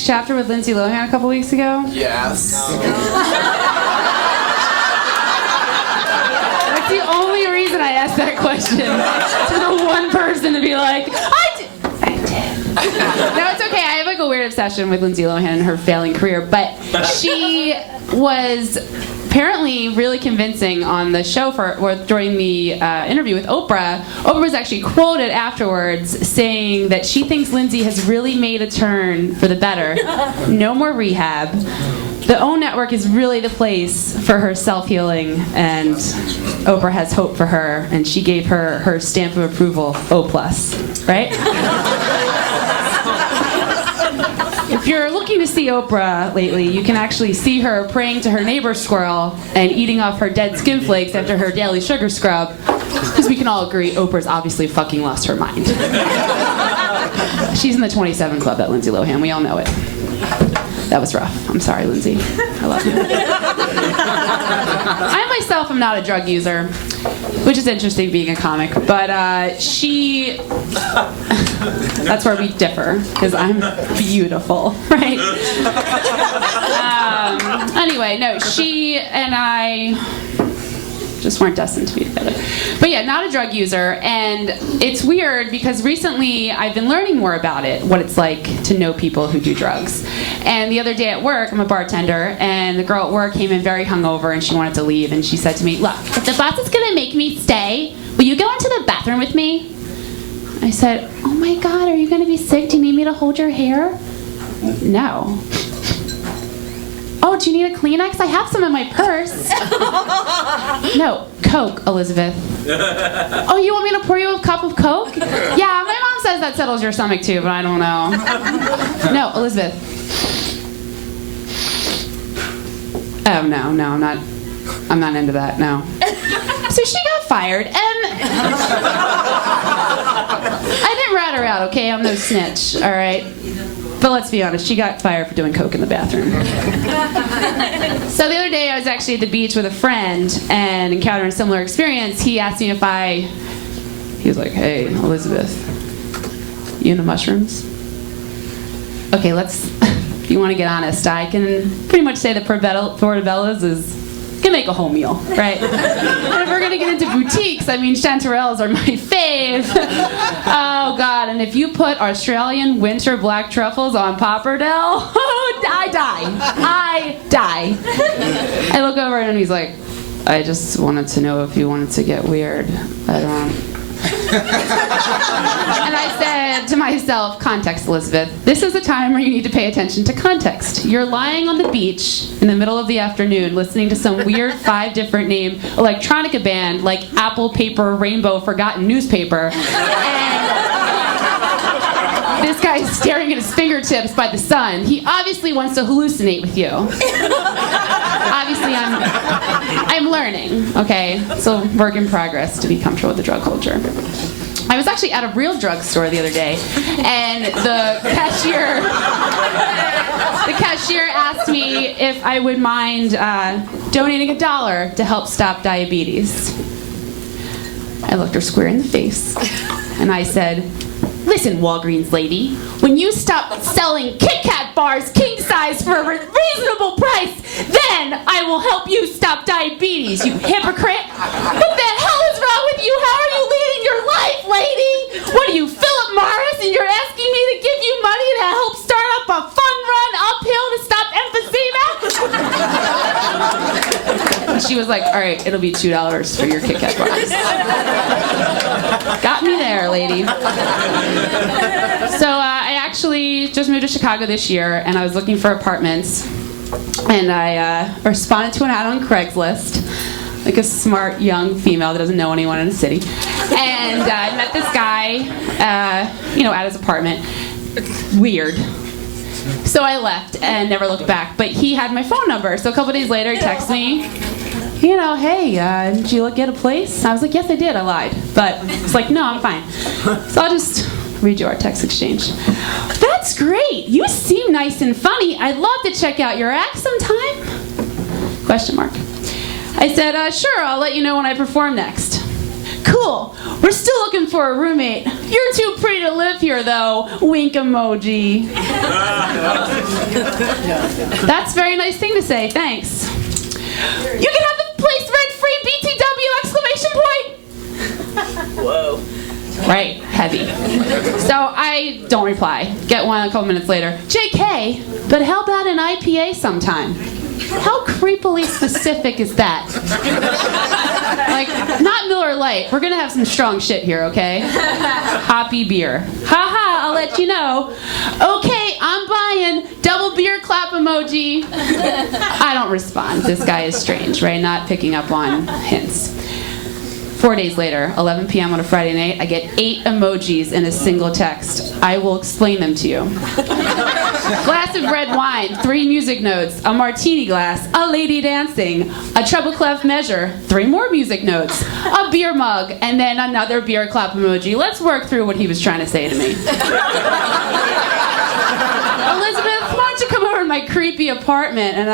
Next Chapter with Lindsay Lohan a couple weeks ago? Yes. That's the only reason I asked that question. To the one person to be like, I did. No, it's okay. I have like a weird obsession with Lindsay Lohan and her failing career, but she was apparently really convincing on the show during the interview with Oprah. Oprah was actually quoted afterwards saying that she thinks Lindsay has really made a turn for the better. No more rehab. The OWN network is really the place for her self-healing, and Oprah has hope for her, and she gave her stamp of approval, O+, right? If you're looking to see Oprah lately, you can actually see her praying to her neighbor squirrel and eating off her dead skin flakes after her daily sugar scrub, because we can all agree Oprah's obviously fucking lost her mind. She's in the 27 Club, that Lindsay Lohan. We all know it. That was rough. I'm sorry, Lindsay. I love you. I myself am not a drug user, which is interesting being a comic, but that's where we differ, because I'm beautiful, right? Anyway, no, she and I just weren't destined to be together. But yeah, not a drug user, and it's weird because recently I've been learning more about it, what it's like to know people who do drugs. And the other day at work, I'm a bartender, and the girl at work came in very hungover and she wanted to leave, and she said to me, look, if the boss is gonna make me stay, will you go into the bathroom with me? I said, oh my God, are you gonna be sick? Do you need me to hold your hair? No. Oh, do you need a Kleenex? I have some in my purse. No, Coke, Elizabeth. Oh, you want me to pour you a cup of Coke? Yeah, my mom says that settles your stomach too, but I don't know. No, Elizabeth. Oh, no, I'm not into that, no. So she got fired, and I didn't rat her out, okay? I'm no snitch, all right? But let's be honest, she got fired for doing coke in the bathroom. So the other day I was actually at the beach with a friend and encountering a similar experience. He asked me he was like, hey, Elizabeth, you into mushrooms? Okay, if you want to get honest, I can pretty much say that Portobello's can make a whole meal, right? And if we're gonna get into boutiques, I mean, chanterelles are my fave. Oh God, and if you put Australian winter black truffles on Pappardelle, I die. I look over and he's like, I just wanted to know if you wanted to get weird. I don't. And I said to myself, context, Elizabeth. This is a time where you need to pay attention to context. You're lying on the beach in the middle of the afternoon listening to some weird 5 different name electronica band like Apple Paper, Rainbow, Forgotten Newspaper. And this guy's staring at his fingertips by the sun. He obviously wants to hallucinate with you. Obviously, I'm learning, okay? So work in progress to be comfortable with the drug culture. I was actually at a real drugstore the other day, and the cashier asked me if I would mind donating $1 to help stop diabetes. I looked her square in the face, and I said, listen, Walgreens lady, when you stop selling Kit Kat bars king size for a reasonable price, then I will help you stop diabetes, you hypocrite. What the hell is wrong with you? How are you leading your life, lady? What are you, Philip Morris, and you're asking me to give you money to help start up a fun run uphill to stop emphysema? And she was like, all right, it'll be $2 for your Kit Kat bars. Got me there, lady. So I actually just moved to Chicago this year, and I was looking for apartments, and I responded to an ad on Craigslist, like a smart young female that doesn't know anyone in the city, and I met this guy, at his apartment. Weird. So I left and never looked back, but he had my phone number, so a couple days later he texted me, hey, did you get a place? I was like, yes, I did. I lied. But it's like, no, I'm fine. So I'll just read you our text exchange. That's great. You seem nice and funny. I'd love to check out your act sometime. ? I said, sure, I'll let you know when I perform next. Cool. We're still looking for a roommate. You're too pretty to live here, though. Wink emoji. That's a very nice thing to say, thanks. You can have the place rent-free, BTW, exclamation point! Whoa. Right, heavy. So I don't reply. Get one a couple minutes later. JK, but how about an IPA sometime? How creepily specific is that? Like, not Miller Lite. We're gonna have some strong shit here, okay? Hoppy beer. Haha, I'll let you know. Okay, I'm buying. Double beer clap emoji. I don't respond. This guy is strange, right? Not picking up on hints. 4 days later, 11 p.m. on a Friday night, I get 8 emojis in a single text. I will explain them to you. Glass of red wine, 3 music notes, a martini glass, a lady dancing, a treble clef measure, 3 more music notes, a beer mug, and then another beer clap emoji. Let's work through what he was trying to say to me. Elizabeth, why don't you come over to my creepy apartment and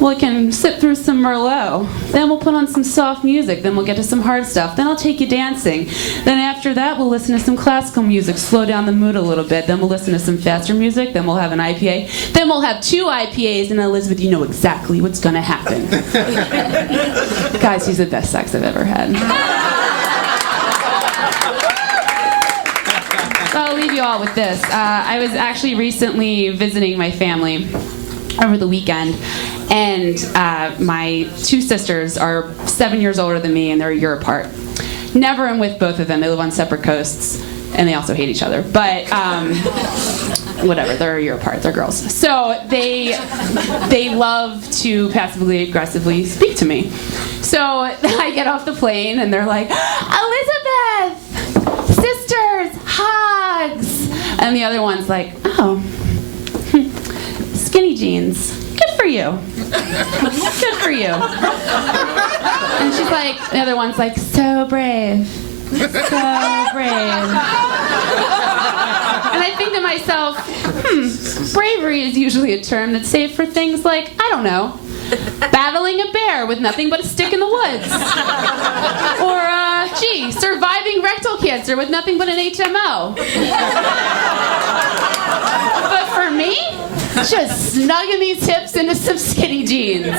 we can sit through some Merlot. Then we'll put on some soft music. Then we'll get to some hard stuff. Then I'll take you dancing. Then after that, we'll listen to some classical music, slow down the mood a little bit. Then we'll listen to some faster music. Then we'll have an IPA. Then we'll have 2 IPAs. And Elizabeth, you know exactly what's going to happen. Guys, he's the best sex I've ever had. So I'll leave you all with this. I was actually recently visiting my family over the weekend, and my 2 sisters are 7 years older than me, and they're a year apart. Never am with both of them. They live on separate coasts, and they also hate each other. But whatever, they're a year apart. They're girls. So they love to passively aggressively speak to me. So I get off the plane, and they're like, Elizabeth, sisters, hugs. And the other one's like, oh. Skinny jeans. Good for you. Good for you. And she's like, the other one's like, so brave. So brave. And I think to myself, bravery is usually a term that's saved for things like, I don't know, battling a bear with nothing but a stick in the woods. Or, surviving rectal cancer with nothing but an HMO. But for me, just snugging these hips into some skinny jeans. So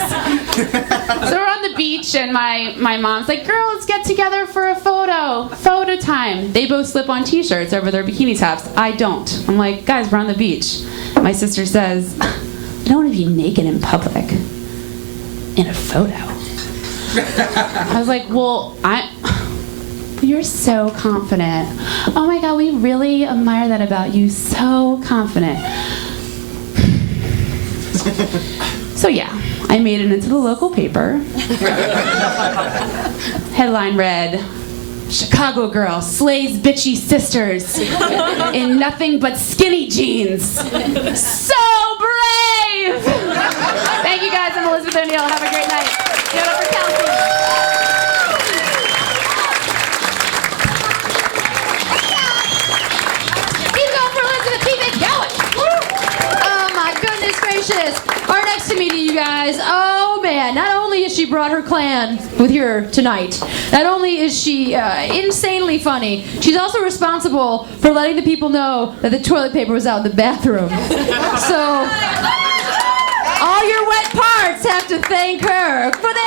we're on the beach, and my mom's like, girl, let's get together for a photo time. They both slip on t-shirts over their bikini tops. I don't. I'm like, guys, we're on the beach. My sister says, I don't want to be naked in public in a photo. I was like, well, you're so confident. Oh my God, we really admire that about you. So confident. So yeah, I made it into the local paper. Headline read, Chicago girl slays bitchy sisters in nothing but skinny jeans. So brave! Thank you guys, I'm Elizabeth O'Neill. Have a great night. Give it up for Kelsey. Our next comedian, you guys, oh man, not only has she brought her clan with her tonight, not only is she insanely funny, she's also responsible for letting the people know that the toilet paper was out in the bathroom. So, all your wet parts have to thank her for that.